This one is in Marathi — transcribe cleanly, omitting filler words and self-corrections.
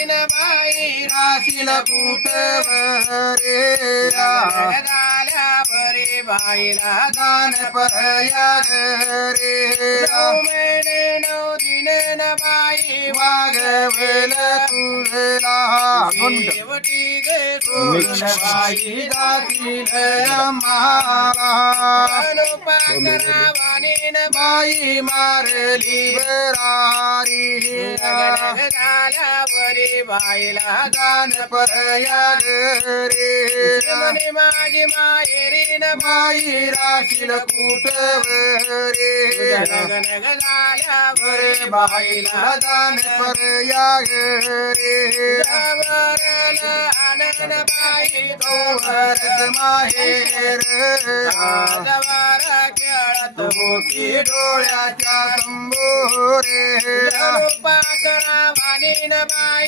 मायरीन बाई राशील कुटवरे झाल्या बरी बाईला दान परया रे 9 महिने 9 दिन न बाई वागवेल तुझला शेवटी गे बाई दासील मला अनुपाकरा वाणीन बाई मारली बरारी झाल्या बरी बाईला दान परया रे म्हणे माझी मायरीन बाई राशील कुटवरे लग्न झाल्या रे बाईला दान परया रे वरल आनंद बाई वर्ग माहेर जवार खेळत होती डोळ्याच्या कंबोरे अनुपाकरा वाणीन बाई